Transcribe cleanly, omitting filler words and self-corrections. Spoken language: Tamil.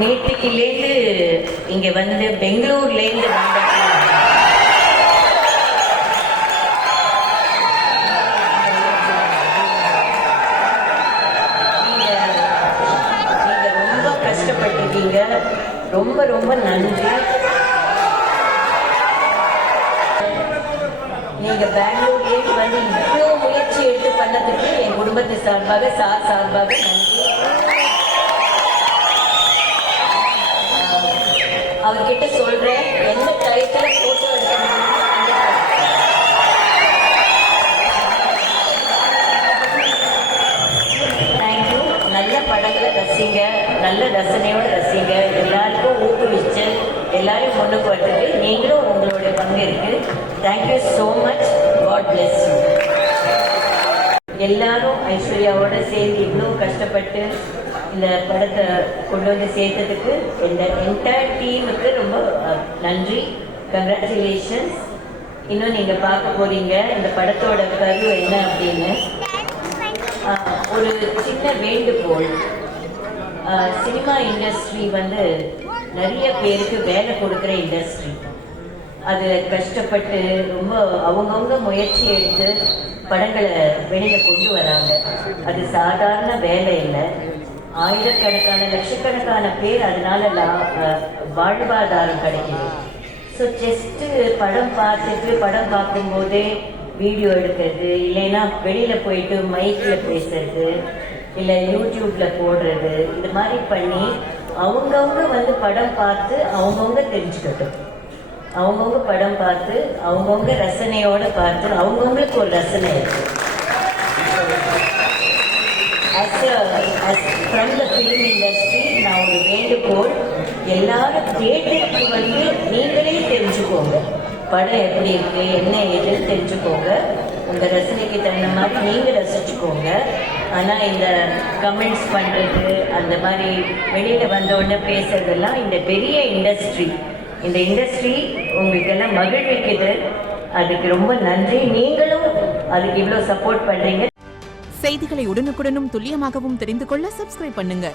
நேற்றுக்கிலேருந்து இங்கே வந்து பெங்களூர்லேருந்து வந்த நீங்கள் ரொம்ப கஷ்டப்பட்டிருக்கீங்க. ரொம்ப ரொம்ப நன்றி. நீங்கள் பெங்களூர்லேருந்து வந்து இவ்வளோ முயற்சி எடுத்து பண்ணதுக்கு என் குடும்பத்து சார்பாக சார்பாக நன்றி. அவர்கிட்ட சொல்றேன், எந்த டயத்துல போட்டோ எடுக்கணும். தேங்க்யூ. நல்ல படங்களை ரசிங்க, நல்ல ரசனையோட ரசிங்க. எல்லாருக்கும் ஊக்குவிச்சு எல்லாரும் முன்னுக்கு வரதுக்கு நீங்களும் உங்களுடைய பங்கு இருக்கு. Thank you so much. God bless you. எல்லாரும் ஐஸ்வர்யாவோட சேர்ந்து இவ்வளோ கஷ்டப்பட்டு இந்த படத்தை கொண்டு வந்து சேர்த்ததுக்கு இந்த என்டையர் டீமுக்கு ரொம்ப நன்றி. கங்க்ராச்சுலேஷன்ஸ். இன்னும் நீங்கள் பார்க்க போறீங்க இந்த படத்தோட கரு என்ன அப்படின்னு. ஒரு சின்ன வேண்டுகோள், சினிமா இண்டஸ்ட்ரி வந்து நிறைய பேருக்கு வேலை கொடுக்குற இண்டஸ்ட்ரி. அது கஷ்டப்பட்டு ரொம்ப அவங்கவுங்க முயற்சி எடுத்து படங்களை வெளியில் கொண்டு வராங்க. அது சாதாரண வேலை இல்லை. ஆயிரக்கணக்கான லட்சக்கணக்கான பேர் அதனால வாழ்வாதாரம் கிடைக்குது. ஸோ ஜஸ்ட்டு படம் பார்க்கும்போதே வீடியோ எடுக்கிறது, இல்லைன்னா வெளியில் போயிட்டு மைக்கில் பேசுறது, இல்லை யூடியூப்பில் போடுறது, இது மாதிரி பண்ணி அவங்கவுங்க வந்து படம் பார்த்து அவங்கவுங்க தெரிஞ்சுக்கட்டும். அவங்கவுங்க படம் பார்த்து அவங்கவுங்க ரசனையோடு பார்த்து அவங்கவுங்களுக்கு ஒரு ரசனை இருக்கு. ஃப்ரம் த ஃபிலிம் இண்டஸ்ட்ரி நான் ஒரு வேண்டுகோள், எல்லாரும் தியேட்டருக்கு வந்து நீங்களே தெரிஞ்சுக்கோங்க. படம் எப்படி இருக்கு, என்ன ஏதுன்னு தெரிஞ்சுக்கோங்க. உங்கள் ரசனைக்கு தகுந்த மாதிரி நீங்கள் ரசிச்சுக்கோங்க. ஆனால் இந்த கமெண்ட்ஸ் பண்ணுறது, அந்த மாதிரி வெளியில் வந்தோடனே பேசுறதெல்லாம் இந்த பெரிய இண்டஸ்ட்ரி, இந்த இண்டஸ்ட்ரி உங்களுக்கெல்லாம் மகிழ்விக்குது. அதுக்கு ரொம்ப நன்றி. நீங்களும் அதுக்கு இவ்வளோ சப்போர்ட் பண்ணுறீங்க. செய்திகளை உடனுக்குடனும் துல்லியமாகவும் தெரிந்து கொள்ள சப்ஸ்கிரைப் பண்ணுங்க.